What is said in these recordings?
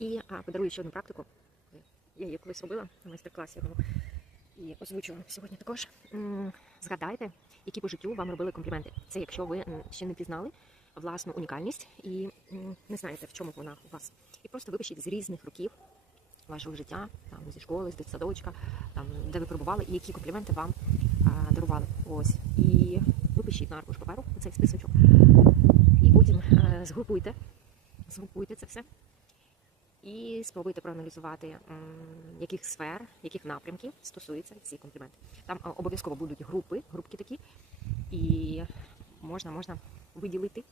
І а, подарую ще одну практику. Я її колись робила на майстер-класі. І озвучу сьогодні також. Згадайте, які по життю вам робили компліменти. Це якщо ви ще не пізнали власну унікальність і не знаєте, в чому вона у вас. І просто випишіть з різних років вашого життя, там зі школи, з дитсадочка, там де ви перебували, і які компліменти вам а, дарували. Ось. І випишіть на аркуш паперу цей списочок. І потім е, згрупуйте, згрупуйте це все. І спробуйте проаналізувати, яких сфер, яких напрямків стосуються ці компліменти. Там обов'язково будуть групи, групки такі, і можна, можна виділити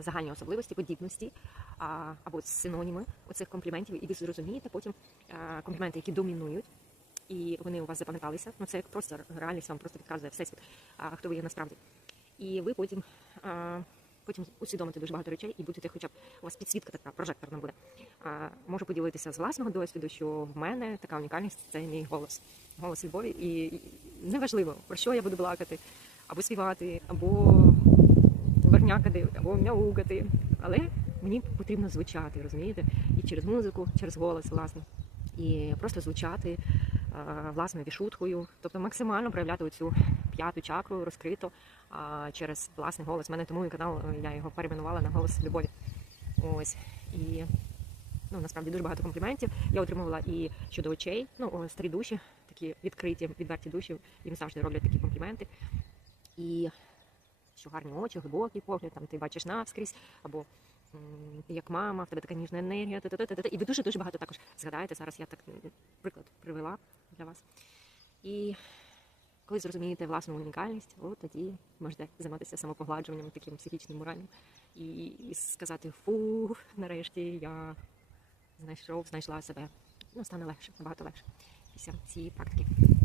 загальні особливості, подібності або синоніми оцих компліментів, і ви зрозумієте потім компліменти, які домінують, і вони у вас запам'яталися. Ну це як просто реальність вам просто підказує всесвіт, хто ви є насправді. І ви потім. Потім усвідомите дуже багато речей і будете, хоча б у вас підсвітка така прожекторна буде. Можу поділитися з власного досвіду, що в мене така унікальність це мій голос, голос любові. І неважливо, про що я буду балакати, або співати, або вернякати, або мяукати. Але мені потрібно звучати, розумієте? І через музику, через голос, власне, і просто звучати власною вішуткою, тобто максимально проявляти цю п'яту чакру розкрито через власний голос. У мене тому і канал я його перейменувала на голос любові. Ось і ну насправді дуже багато компліментів. Я отримувала і щодо очей. Ну старі душі, такі відкриті, відверті душі, їм завжди роблять такі компліменти. І що гарні очі, глибокий погляд, там ти бачиш навскрізь, або як мама, в тебе така ніжна енергія, та-та-та-та-та. і ви дуже дуже багато також згадаєте. Зараз я так приклад привела для вас. І коли зрозумієте власну унікальність, от тоді можете займатися самопогладжуванням, таким психічним, моральним, і сказати фу, нарешті я знайшов, знайшла себе. Ну, стане легше, набагато легше після цієї практики.